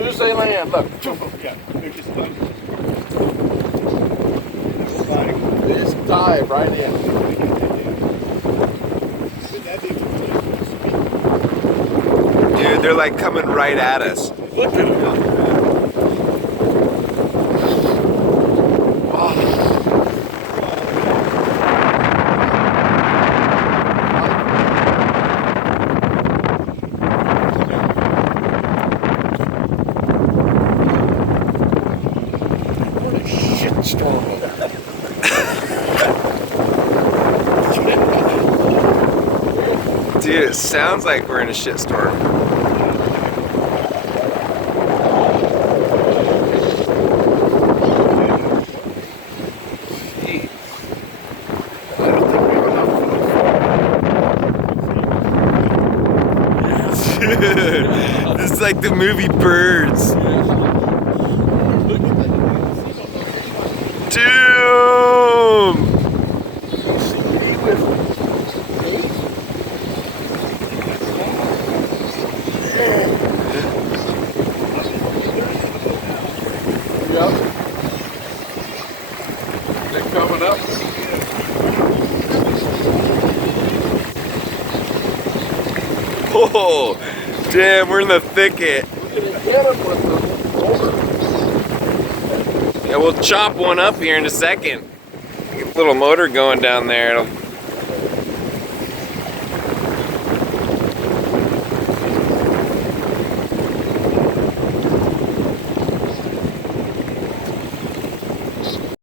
soon as they land, look. Yeah, they're just like. They just dive right in. Dude, they're like coming right at us. Look at them. What a shit storm. Dude, it sounds like we're in a shitstorm. Dude, this is like the movie Birds. Doom! Yep. They're coming up. Oh, damn, we're in the thicket. We can get them with the motor. Yeah, we'll chop one up here in a second. Get a little motor going down there. It'll